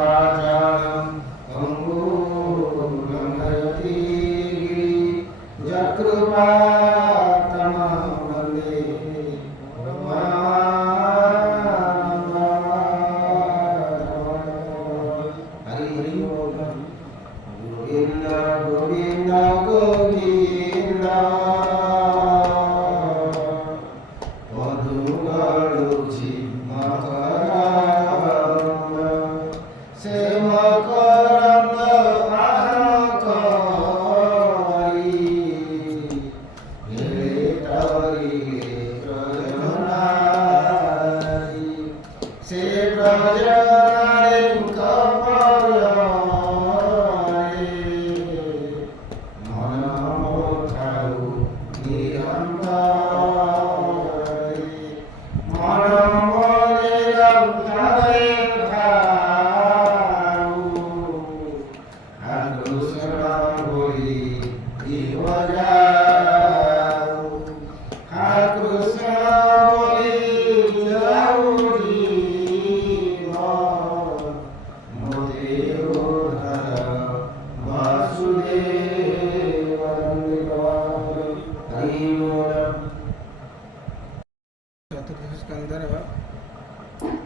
वाचालं लंघयति यत्कृपातमं वन्दे गोविंद गोविंद गोविंद मधुगळुची मकरंद से मकरंद आहाकरी हेले तरिले ब्रजनारी से ब्रजनारी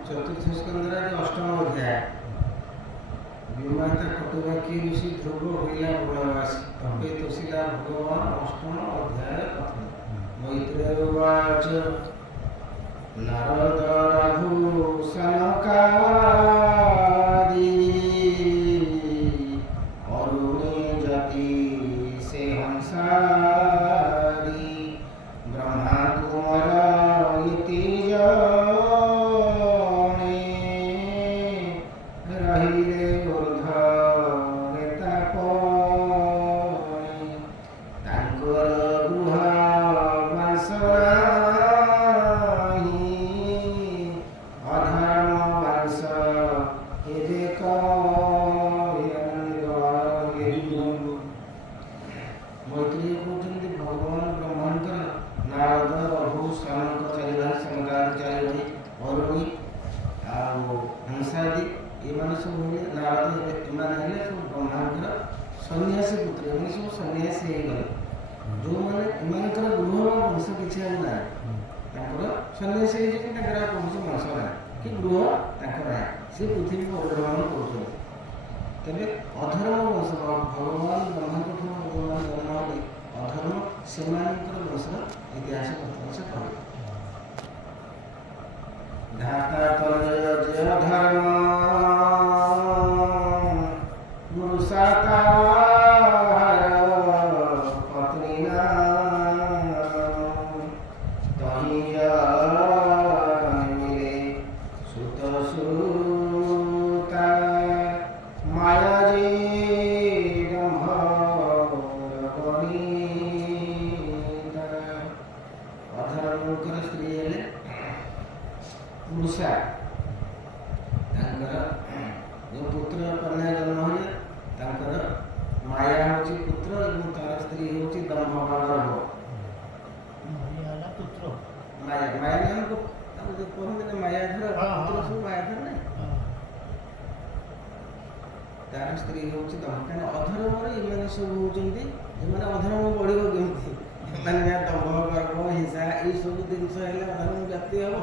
चतुर्थ स्कंदर अष्टम अध्याय विमाता कटुवाक्य ऋषि ध्रुव होइला भोलावासी तपे तोषिला भगवान अष्टम अध्याय कथन मैत्रेय उवाच नारद रघु सनकादि अरुणी जति से हंसारी ब्रह्मा कुमार इति सन्यासी पुत्र एम सब सन्यासी गले जो मैंने एमकर गृह वंश किसी ना सन्यासी वंश वंश ना कि गृह ना सी पृथ्वी को अवलम्बन कर तेरे अधर्म वंश भगवान ब्रह्मा भगवान जन्म अधर्म से वंश इतिहास कथा कह धाता तनय जय धर्म गुरुसाता पुत्र कन्या जन्म है माया हूँ पुत्र और तार स्त्री हूँ दंभ पुत्र माया माया नाम को कहते मायाधर पुत्र सब मायाधर ना तार स्त्री हूँ दंभ क्या अधर्म एम सब होती अधर्म बढ़ कमी दंभ गर्भ हिंसा ये सब जिनस अधर्म व्याप्ति हम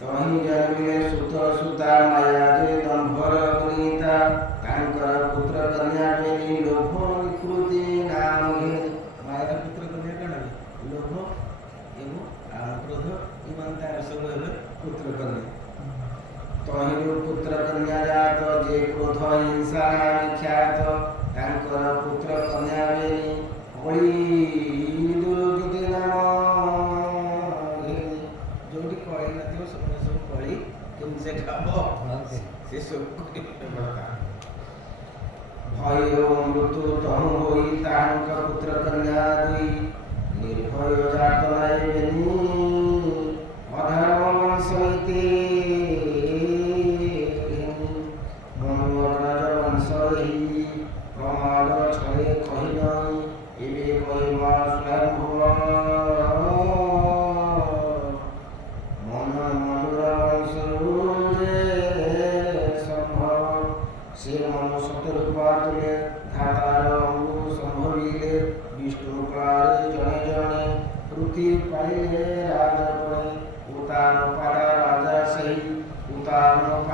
तही जन्मिले सुत सुता माया जे दंभर गुणीता तांकर पुत्र कन्या बेनी लोभ विकृति नाम हे माया पुत्र कन्या कण लोभ एवं क्रोध ईमान तार सब हेबे पुत्र कन्या तही पुत्र कन्या जात जे क्रोध हिंसा नाम ख्यात तांकर पुत्र कन्या बेनी बड़ी दुर्गति नाम जोड़ी कळी नथियो सब कळी किंसे खाबो से सब भय मृत्यु तहु होई तांक पुत्र कन्या दुई निर्भय जात नाय बेनी अधर्म वंशइति मनोराज वंशहि प्रमाद छळे कहिनाई एबे कहिबा स्वयंभुव मन मनुर वंश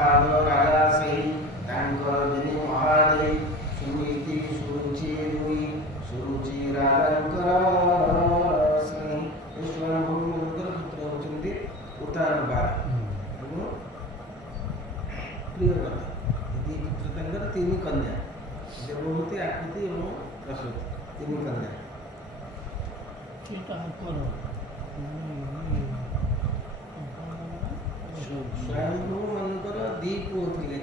ପାଦ ରାଜା ସେହି ତାଙ୍କର ଦିନେ ମହାଦେଇ ସୁନୀତି ସୁରୁଚି ଦୁଇ ସୁରୁଚି ରାଜାଙ୍କର ସ୍ନେହୀ। ଏ ସ୍ୱୟଂଭୂଙ୍କର ପୁତ୍ର ହେଉଛନ୍ତି ଉତ୍ତାନପାଦ ଏବଂ ପ୍ରିୟବ୍ରତ। ଦୁଇ ପୁତ୍ର ତାଙ୍କର ତିନି କନ୍ୟା ଦେବଭୂତି ଆକୃତି ଏବଂ ପ୍ରସୂତି ତିନି କନ୍ୟା। ସ୍ୱୟଂଭୂ ମାନଙ୍କର ଦି ପୁଅ ଥିଲେ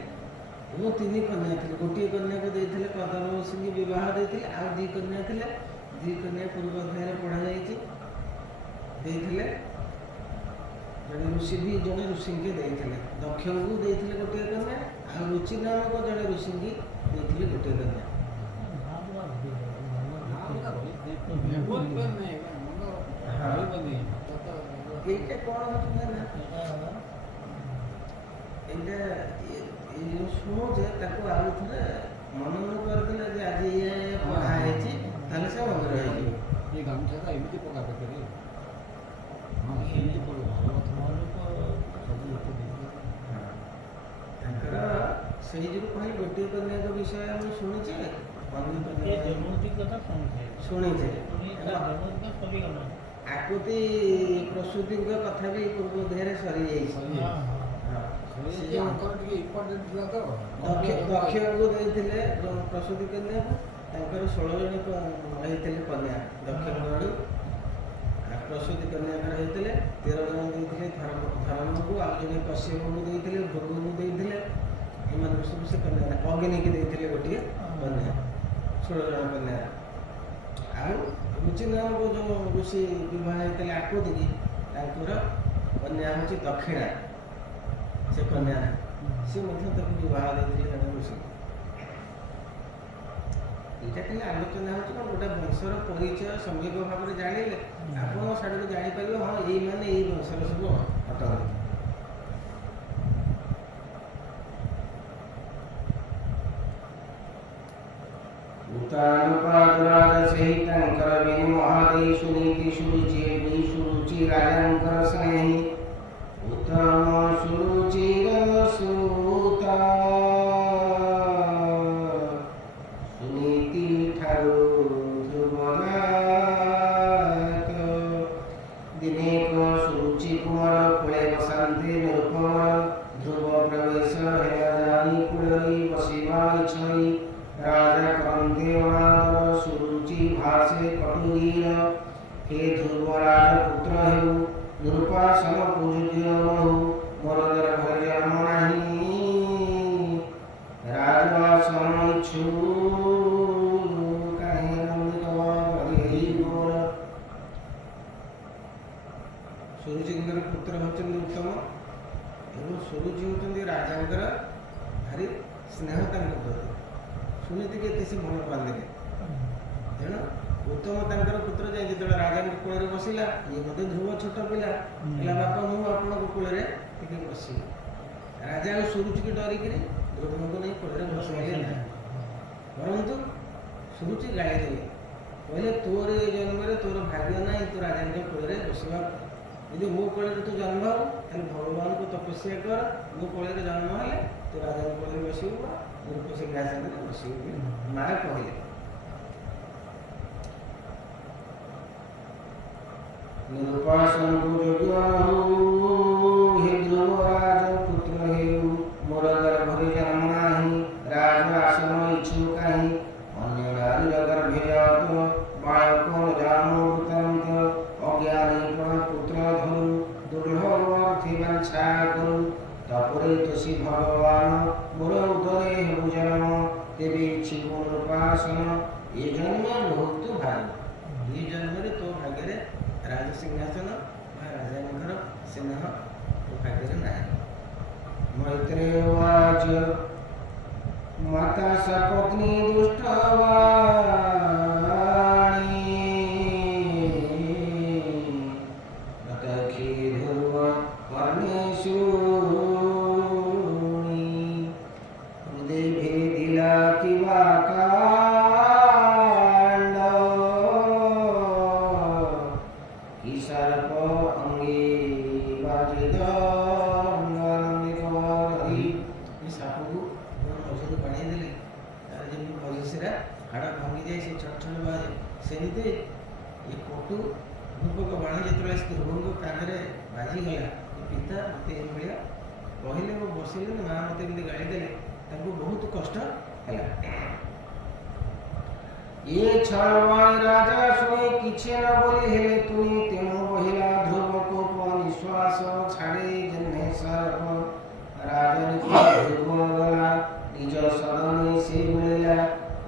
ଏବଂ ତିନି କନ୍ୟା ଥିଲେ। ଗୋଟିଏ କନ୍ୟାକୁ ଦେଇଥିଲେ କଦମ ସିଂହ ବିବାହ ଦେଇଥିଲେ, ଆଉ ଦି କନ୍ୟା ଥିଲେ। ଦି କନ୍ୟା ପୂର୍ବ ଅଧ୍ୟାୟରେ ପଢ଼ାଯାଇଛି। ଦେଇଥିଲେ ଜଣେ ଋଷି ବି ଜଣେ ଋଷିଙ୍କି ଦେଇଥିଲେ। ଦକ୍ଷଙ୍କୁ ଦେଇଥିଲେ ଗୋଟିଏ କନ୍ୟା, ଆଉ ରୁଚି ନାମକ ଜଣେ ଋଷିଙ୍କି ଦେଇଥିଲେ ଗୋଟିଏ କନ୍ୟା। এইটা କ'ଣ ହେଉଛି ନା ଏଇଟା ଏଇ ଯେଉଁ ଶୁଣୁଛେ ତାକୁ ଆଉ ଥରେ ମନନ କରିଦେଲେ ଯେ ଆଜି ଇଏ ପଢ଼ା ହେଇଛି ତାହେଲେ ସେ ମନେ ରହିଯିବ। ଏ ଗାମୁଛାଟା ଏମିତି ପକା ପାଖରେ ହଁ ସେମିତି ପଡ଼ିବ ସବୁ ଲୋକ ତାଙ୍କର ସେଇ ଯୋଗୁଁ କହିଲି ଗୋଟିଏ କନ୍ୟାଙ୍କ ବିଷୟ ଆମେ ଶୁଣିଛେ, ଶୁଣିଛେ ଆକୁତି ପ୍ରସୂତିଙ୍କ କଥା ବି ପୂର୍ବ ଅଧ୍ୟାୟରେ ସରିଯାଇଛି। ଦକ୍ଷଙ୍କୁ ଦେଇଥିଲେ ପ୍ରସୂତି କନ୍ୟାକୁ, ତାଙ୍କର 16 ଜଣ ହେଇଥିଲେ କନ୍ୟା ଦକ୍ଷଙ୍କ ଆଡ଼ୁ। ପ୍ରସୂତି କନ୍ୟାଙ୍କର ହେଇଥିଲେ 13 ଜଣ ଦେଇଥିଲେ ଧର୍ମକୁ, ଆଉ ଜଣେ କଶ୍ୟପକୁ ଦେଇଥିଲେ, ଭୃଗୁକୁ ଦେଇଥିଲେ। ଏମାନଙ୍କୁ ସବୁ ସେ କନ୍ୟା ଅଗ୍ନିକି ଦେଇଥିଲେ ଗୋଟିଏ କନ୍ୟା, 16 ଜଣ କନ୍ୟା। ଆଉ ରୁଚି ନାମକ ଯେଉଁ ଋଷି ବିବାହ ହେଇଥିଲେ ଆକୁତିକି, ତାଙ୍କର କନ୍ୟା ହେଉଛି ଦକ୍ଷିଣା। ସେ କନ୍ୟା ସେ ମଧ୍ୟ ତାକୁ ବିବାହ ଦେଇଥିଲେ ଜଣେ ଋଷି। ଏଇଟା ଖାଲି ଆଲୋଚନା ହେଉଛି ନା, ଗୋଟେ ବଂଶର ପରିଚୟ ସମ୍ୟକ ଭାବରେ ଜାଣିଲେ ଆପଣ ସାଡ଼କୁ ଜାଣିପାରିବେ ହଁ ଏଇମାନେ ଏଇ ବଂଶର ସବୁ ଅଟନ୍ତି। ଉତ୍ତାନପାଦ ରାଜା ସେହି ତାଙ୍କର ବିନୁ ମହାଦେଇ ସୁନୀତି ସୁରୁଚି ଦୁଇ ସୁରୁଚି ରାଜାଙ୍କର ସ୍ନେହୀ। ଉତ୍ତମ ସୁରୁଚିର ସୁତା ସୁନୀତି ଠାରୁ ଧ୍ରୁବଜାତ ଦିନେକ ସୁରୁଚି କୁମାର କୁଳେ ବସନ୍ତି ନିରୁପମ ଧ୍ରୁବ ପ୍ରବେଶ ହେଲା ଜାଣି କୁଳରେ ବସିବା ଇଚ୍ଛଇ। ରାଜା କରନ୍ତି ଅନାଦର ସୁରୁଚି ଭାଷେ କଟୁରୀର ହେ ଧ୍ରୁବ ରାଜପୁତ୍ର ହେଉ ନିରୁପାସନ ପୂଜ୍ୟ ନହୁ ମୋର ଗର୍ଭରେ ଜନ୍ମ ନାହିଁ ରାଜଆସନ ଇଚ୍ଛୁ କାହିଁ ମୋର। ସୁରୁଚିଙ୍କର ପୁତ୍ର ହେଉଛନ୍ତି ଉତ୍ତମ ଏବଂ ସୁରୁଚି ହେଉଛନ୍ତି ରାଜାଙ୍କର ଭାରି ସ୍ନେହ ତାଙ୍କ ପ୍ରତି। ସୁନୀତିକି ଏତେ ସେ ଭଲ ପାଆନ୍ତିନି, ତେଣୁ ଉତ୍ତମ ତାଙ୍କର ପୁତ୍ର ଯାଇ ଯେତେବେଳେ ରାଜାଙ୍କ କୋଳରେ ବସିଲା, ଇଏ ମଧ୍ୟ ଧ୍ରୁବ ଛୋଟ ପିଲା ହେଲା, ବାପା ମୁଁ ଆପଣଙ୍କ କୋଳରେ ଟିକେ ବସିବି। ରାଜା ଆଉ ସୁରୁଚିକି ଡରିକିରି ଧ୍ରୁବଙ୍କୁ ନେଇ କୋଳରେ ବସାଇଲେ ନାହିଁ, ପରନ୍ତୁ ସୁରୁଚି ଗାଳି ଦେଲେ, କହିଲେ ତୋର ଏ ଜନ୍ମରେ ତୋର ଭାଗ୍ୟ ନାହିଁ ତୁ ରାଜାଙ୍କ କୋଳରେ ବସିବା। ଯଦି ମୋ କୋଳରେ ତୁ ଜନ୍ମ ହବୁ ତାହେଲେ ଭଗବାନଙ୍କୁ ତପସ୍ୟା କର, ମୋ କୋଳରେ ଜନ୍ମ ହେଲେ ତୁ ରାଜାଙ୍କ କୋଳରେ ବସିବୁ, ସିଂହାସନରେ ବସିବୁ ବୋଲି ମା କହିଲେ। ନିରୁପାସନକୁ ଯୋଗ୍ୟ ହଉ ହେ ଧ୍ରୁବ ରାଜପୁତ୍ର ହେଉ ମୋର ଗର୍ଭରେ ଜନ୍ମ ନାହିଁ ରାଜ ଆସନ ଇଚ୍ଛୁ କାହିଁ। ଅନ୍ୟ ନାରୀର ଗର୍ଭେ ଜାତ ବାଳକ ଜାମ ବୃତ୍ତାନ୍ତ ଅଜ୍ଞାନୀ ପୁତ୍ର ଧରୁ ଦୁର୍ଲଭ ଅର୍ଥି ବାଞ୍ଛା କରୁ ତାପରେ ତୋଷୀ ଭଗବାନ ମୋର ଉଦରେ ହେବୁ ଜନ୍ମ ତେବେ ଇଚ୍ଛିବୁ ନିରୁପାସନ। ଏ ଜନ୍ମ ବହୁତ ଭାରି, ଏ ଜନ୍ମରେ ତୋ ଭାଗ୍ୟରେ ରାଜ ସିଂହାସନ ବା ରାଜାଙ୍କର ସ୍ନେହ ତୋ ଭାଗ୍ୟରେ ନାହିଁ। ମୈତ୍ରେୟ ଉବାଚ ମାତା ସପତ୍ନୀ ଦୁଷ୍ଟବାଣୀ ନତକ୍ଷୀ ଧ୍ରୁବ କର୍ଣ୍ଣେଷୁ ଭାଙ୍ଗିଯାଏ ସେ ଛଟଛଟ ବାହାରେ ସେମିତି ଏ କଟୁ ରୂପକ ବାଣ ଯେତେବେଳେ ସେ ଧ୍ରୁବଙ୍କ କାନରେ ବାଜିଗଲା ପିତା ମୋତେ ଏଇଭଳିଆ କହିଲେ ଓ ବସିଲେ ମା ମୋତେ ଏମିତି ଗାଳି ଦେଲେ ତାଙ୍କୁ ବହୁତ କଷ୍ଟ ହେଲା। ଏ ଛଳବାଣୀ ରାଜା ଶୁଣି କିଛି ନ ବୋଲି ହେଲେ ତୁନି ତେଣୁ ବହିଲା ଧ୍ରୁବ କୋପ ନିଶ୍ୱାସ ଛାଡ଼ି ଯେହ୍ନେ ସର୍ବ ରାଜନୀତି ଧ୍ରୁବ ଗଲା ନିଜ ସଦନେ ସେ ମିଳିଲା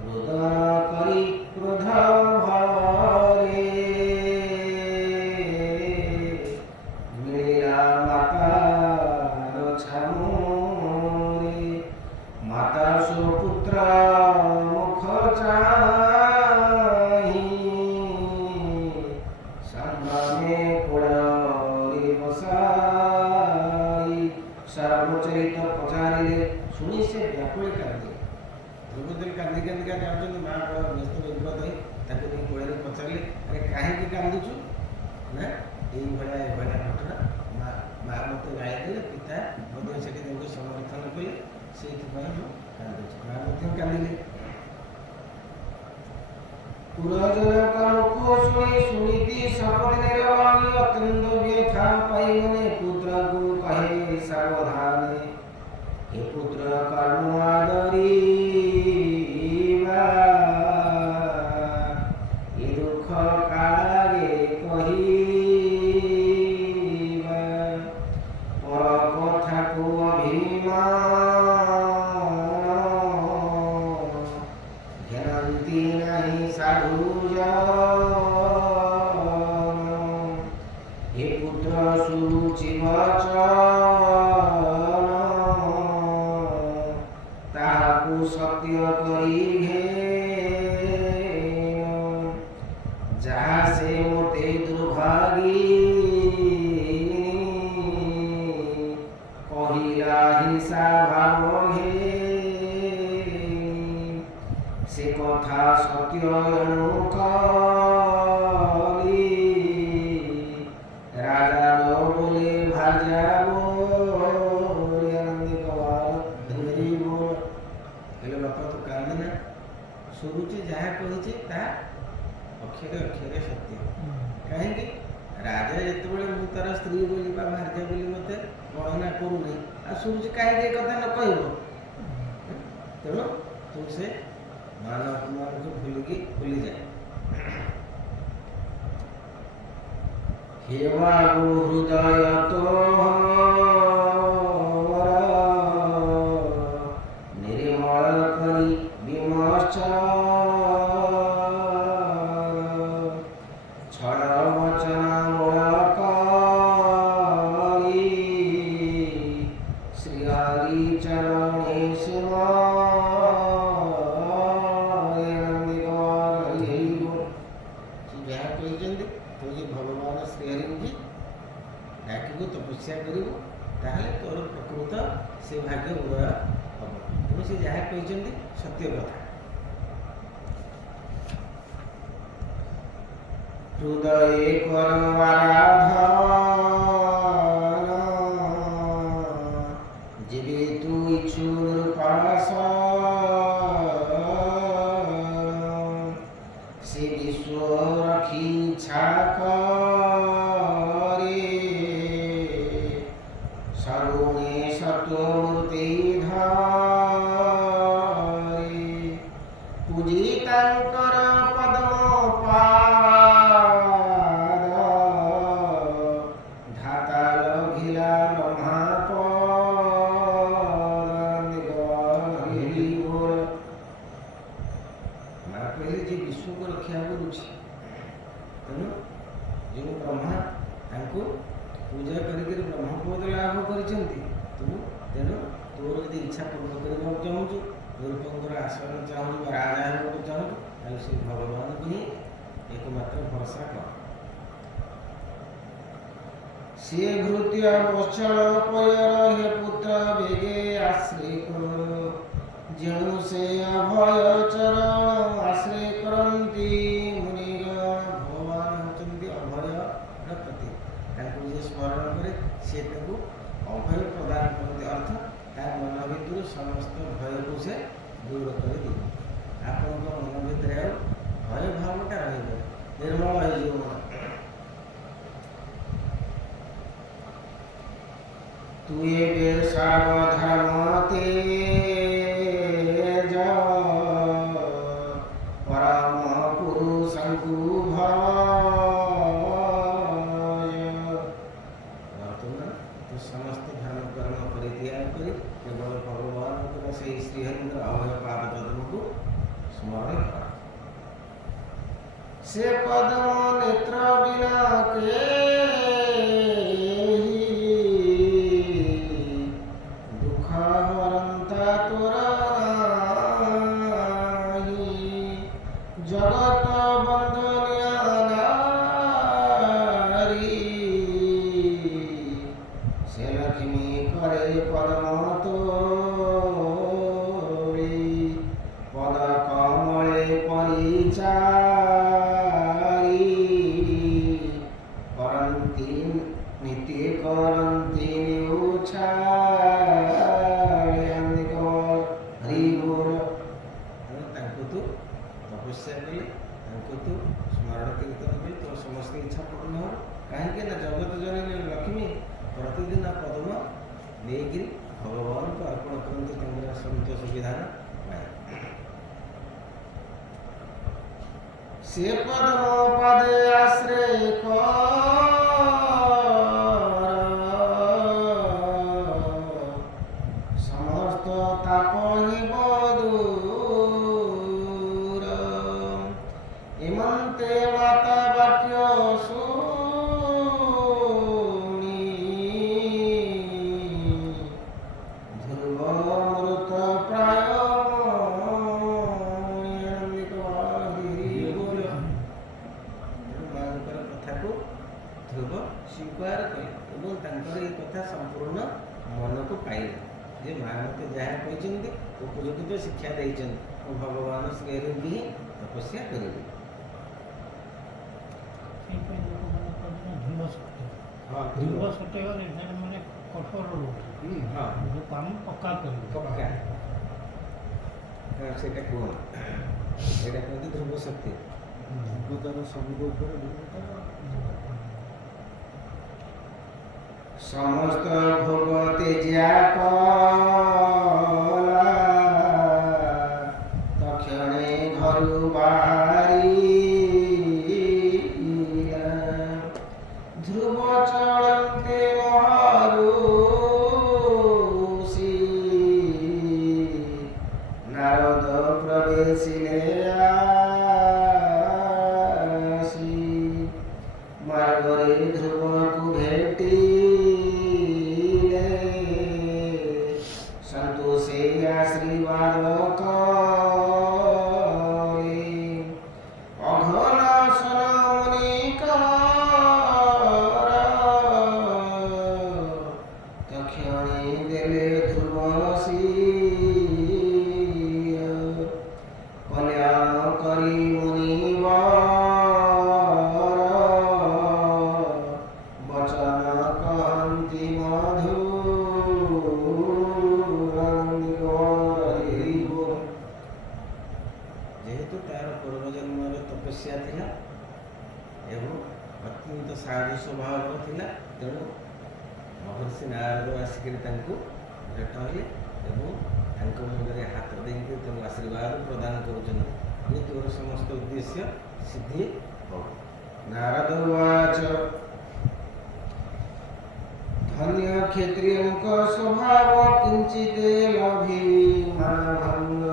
ରୋଦନ କରି କ୍ରୋଧ ଭୟରେ ମିଳିଲା ମାତାର ଛାମୁରେ ମାତା ସୁପୁତ୍ର ମୁଖ ଚାହିଁ ସମ୍ମାନେ କୋଳରେ ବସାଇ ସର୍ବଚରିତ ପଚାରିଲେ ଶୁଣି ସେ ବ୍ୟାକୁଳି କାନ୍ଦିଲେ। ଧ୍ରୁବଦେବ କାନ୍ଦି କାନ୍ଦିକା ଯାଉଛନ୍ତି ମା ବଡ଼ ବ୍ୟସ୍ତ ବିବ୍ରତ ହୋଇ ତାକୁ ନେଇ କୋଳରେ ପଚାରିଲେ ଆରେ କାହିଁକି କାନ୍ଦୁଛୁ ନା ଏଇଭଳିଆ ଘଟଣା ମା ମୋତେ ଗାଳି ଦେଲେ ପିତା ମଧ୍ୟ ସେଠି ତାଙ୍କୁ ସମର୍ଥନ କଲେ ସେଇଥିପାଇଁ ମୁଁ କାନ୍ଦୁଛି। ମା ମଧ୍ୟ କାନ୍ଦିଲେ। ପୁରଜନକ ମୁଖ ଶୁଣିତି ସପଦିନେର ବାଣୀ ଅତ୍ୟନ୍ତ ବ୍ୟଥା ପାଇଗଲେ ପୁତ୍ରକୁ କହେ ସାବଧାନେ ଏ ପୁତ୍ର କର୍ମ ଆଦରିବା ଏ ଦୁଃଖ କାଳେ କହିବା ପର କଥାକୁ ଅଭିମାନ ଘେନନ୍ତି ନାହିଁ ସାଧୁ ଏ ପୁତ୍ର ଶୁଣୁଛି ବଚନ ତାହାକୁ ସତ୍ୟ କରି ଘେନ ଯାହା ସେ ମୋତେ ଦୁର୍ଭାଗୀ କହିଲା ହିଂସା ଭାବ ସେ କଥା ସତ୍ୟ ଏଣୁ କଲି ରାଜା ନ ବୋଲେ ଭାଜା ବୋଲେ ଆନନ୍ଦ କବାର ଧରି ବୋଲ ହେଲେ ବାପା ତୁ କାନ୍ଦନା ଶୁଣୁଛି ଯାହା କହିଛି ତାହା ଅକ୍ଷରେ ଅକ୍ଷରେ ସତ୍ୟ। କାହିଁକି ରାଜା ଯେତେବେଳେ ମୁଁ ତାର ସ୍ତ୍ରୀ ବୋଲି ବା ଭାର୍ଯ୍ୟା ବୋଲି ମୋତେ ଗଣନା କରୁନି ଆଉ ଶୁଣୁଛି କାହିଁକି ଏ କଥା ନ କହିବ। ତେଣୁ ତୁ ସେ ମାନ ଅପମାନକୁ ଭୁଲିଯାଏ। ହେ ବାବୁ ହୃଦୟ ତୋର ନିର୍ମଳ କରି ବିମର୍ଷ ଛଳ ବଚନ ମୂଳ କରି ଶ୍ରୀହରି ଚରଣେ ଶିବ ଯାହା କହିଛନ୍ତି ତୁ ଯେ ଭଗବାନ ଶ୍ରୀହରିଙ୍କୁ ଡାକିବୁ ତପସ୍ୟା କରିବୁ ତାହେଲେ ତୋର ପ୍ରକୃତ ସେ ଭାଗ୍ୟ ଉଦୟ ହେବ। ତେଣୁ ସେ ଯାହା କହିଛନ୍ତି ସତ୍ୟ କଥା। ହୃଦୟ କର ଆରାଧନ ଯେବେ ତୁ ଇଚ୍ଛୁ ନୃପାସ ସେ ବିଶ୍ୱ ରଖି ଇଚ୍ଛା করে সর্বণে সত্যমূর্তি ধরে পূজি তাঙ্কর পদ্ম পাদ ধাতা লঘিলা ব্রহ্মা ମା କହିଲେ ଯେ ବିଶ୍ୱକୁ ରକ୍ଷା କରୁଛି ତେଣୁ ଯେଉଁ ବ୍ରହ୍ମା ତାଙ୍କୁ ପୂଜା କରିକରି ବ୍ରହ୍ମପଦ ଲାଭ କରିଛନ୍ତି ତେଣୁ ତୋର ଯଦି ଇଚ୍ଛା ପୂର୍ଣ୍ଣ କରିବାକୁ ଚାହୁଁଛୁ ଗୁରୁପଙ୍କର ଆସନ ଚାହୁଁଛୁ ବା ରାଜା ହେବାକୁ ଚାହୁଁଛୁ ତାହେଲେ ସେ ଭଗବାନଙ୍କୁ ହିଁ ଏକମାତ୍ର ଭରସା କର। ସିଏ ଭୃତ୍ୟ ବତ୍ସଳ ପୟର ହେ ପୁତ୍ର ବେଗେ ଆଶ୍ରୟ କର ଯେଉଁ ସେ ଅଭୟ ଚରଣ ଆଶ୍ରୟ କରନ୍ତି ମୁନିଗଣ ଭଗବାନ ହେଉଛନ୍ତି ଅଭୟର ପ୍ରତୀକ। ତାଙ୍କୁ ଯିଏ ସ୍ମରଣ କରେ ସେ ତାକୁ ଅଭୟ ପ୍ରଦାନ କରନ୍ତି ଅର୍ଥ ତା ମନ ଭିତରୁ ସମସ୍ତ ଭୟକୁ ସେ ଦୂର କରିଦିଏ। ଆପଣଙ୍କ ମନ ଭିତରେ ଆଉ ଭୟ ଭାବଟା ରହିବ, ନିର୍ମଳ ହେଇଯିବ ମନ। ତୁ ଏବେ ସର୍ବଧର୍ମ ତେଜ ପରମ ପୁରୁଷଙ୍କୁ ଭଜ। ବର୍ତ୍ତମାନ ତୁ ସମସ୍ତ ଧର୍ମ କର୍ମ ପରିତ୍ୟାଗ କରି କେବଳ ଭଗବାନଙ୍କର ସେହି ଶ୍ରୀହରିଙ୍କର ଅଭୟ ପାଦ ପଦ୍ମକୁ ସ୍ମରଣ କର। ସେ ପଦ୍ମ ନେତ୍ର ବିନା ଦୁଃଖ ହରନ୍ତା ତୋର ନାହିଁ। ଜଗତ ବନ୍ଦନିଆ ନାରୀ ସେ ଲକ୍ଷ୍ମୀ করে পরম তোড়ি পদ কমলে পরিচারি করন্তি নীতি করন্তি নিউছাড়ি হরি ବୋଲ। ତାଙ୍କୁ ତୁ ତପସ୍ୟା କଲେ, ତାଙ୍କୁ ତୁ ସ୍ମରଣ କୀର୍ତ୍ତନ କଲେ, ତୋର ସମସ୍ତ ଇଚ୍ଛା ପୂର୍ଣ୍ଣ ହେବ। କାହିଁକି ନା ଜଗତ ଜନନୀ ଲକ୍ଷ୍ମୀ ପ୍ରତିଦିନ ପଦ୍ମ ନେଇକିରି ଭଗବାନଙ୍କୁ ଅର୍ପଣ କରନ୍ତି ତାଙ୍କର ସନ୍ତୋଷ ବିଧାନ ପାଇଁ। ସେ ପଦ୍ମ ପଦେ ଆଶ୍ରୟ କର ସମସ୍ତ ତାପ ହେବ ଦୂର। ଏମନ୍ତେ ମାତା ବାକ୍ୟ ଶୁଣି ଧ୍ରୁବ ମୃତ ପ୍ରାୟ ମାଙ୍କର କଥାକୁ ଧ୍ରୁବ ସ୍ୱୀକାର କଲେ ଏବଂ ତାଙ୍କର ଏହି କଥା ସମ୍ପୂର୍ଣ୍ଣ ମନକୁ ପାଇଲେ ଯେ ମା ମୋତେ ଯାହା କହିଛନ୍ତି ଉପଯୁକ୍ତ ଶିକ୍ଷା ଦେଇଛନ୍ତି, ମୁଁ ଭଗବାନ ଶ୍ରୀହରିଙ୍କୁ ହିଁ ତପସ୍ୟା କରିବି। ହଁ ଧ୍ରୁବ ସତ୍ୟ ଗଲେ ମାନେ କଠୋର ଲୋକ ହଁ କାମ ପକ୍କା କରିବେ। ପକ୍କା ସେଇଟା କୁହ, ସେଇଟା କୁହନ୍ତି ଧ୍ରୁବ ଶକ୍ତି। ତାର ସମୁଦ୍ର ଉପରେ ସମସ୍ତ ଭୋଗ ତେଜ୍ୟା କଲା ତକ୍ଷଣେ ଘରୁ ବାହାରିଲା। ଧ୍ରୁବ ଚଳନ୍ତେ ମହାରୁଷି ନାରଦ ପ୍ରବେଶିଲେ ଆସି। ମାର୍ଗରେ ଧ୍ରୁବକୁ ଭେଟିଲେ ସନ୍ତୋଷେ ଆଶୀର୍ବାଦ କଲେ। ଅଘନ ସନମୁନିଙ୍କର ତକ୍ଷଣେ ଦେଲେ ଧ୍ରୁବ ସିଂହ। କଲ୍ୟାଣ କରି ମୁନିବର ବଚନ କହନ୍ତି ମଧୁର। ଯେହେତୁ ତାର ପୂର୍ବଜନ୍ମର ତପସ୍ୟା ଥିଲା ଏବଂ ଅତ୍ୟନ୍ତ ସାଧୁ ସ୍ୱଭାବର ଥିଲା, ତେଣୁ ମହର୍ଷି ନାରଦ ଆସିକରି ତାଙ୍କୁ ଭେଟ ହେଲେ ଏବଂ ତାଙ୍କ ମୁଣ୍ଡରେ ହାତ ଦେଇକି ତାଙ୍କୁ ଆଶୀର୍ବାଦ ପ୍ରଦାନ କରୁଛନ୍ତି ଯେ ତୋର ସମସ୍ତ ଉଦ୍ଦେଶ୍ୟ ସିଦ୍ଧି ହବ। ନାରଦ ଉବାଚ ଧନ୍ୟ କ୍ଷତ୍ରିୟଙ୍କ ସ୍ୱଭାବ କିଞ୍ଚିତ ଲଭି ମାନଭଙ୍ଗ।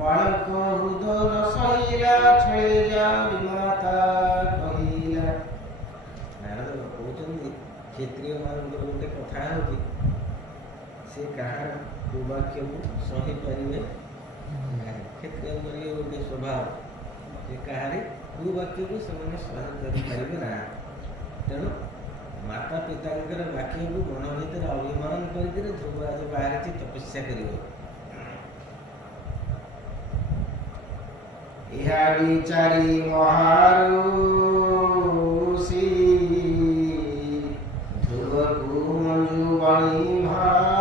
ବାଳକ ହୃଦୟ ସହିଲା ଛଳେ ଯାଇ ମାତା କହିଲା। ନାରଦ କହୁଛନ୍ତି କ୍ଷତ୍ରିୟ ମାନଙ୍କର ଗୋଟେ କଥା ହେଉଛି ସେ କାହାର ଦୁର୍ବାକ୍ୟକୁ ସହିପାରିବେ ନାହିଁ। କ୍ଷତ୍ରିୟଙ୍କର ଇଏ ଗୋଟେ ସ୍ୱଭାବ, ଯେ କାହାରି ଦୁର୍ବାକ୍ୟକୁ ସେମାନେ ସହ୍ୟ କରିପାରିବେ ନାହିଁ। ତେଣୁ ମାତା ପିତାଙ୍କର ବାକ୍ୟକୁ ମନ ଭିତରେ ଅଭିମାନ କରିକିରି ଧ୍ରୁବ ଆଜି ବାହାରିଛି ତପସ୍ୟା କରିବ। ଏହା ବିଚାରି ମହାରୁଷି ଧ୍ରୁବକୁ ମଞ୍ଜୁ ବାଣୀ ଭାସି।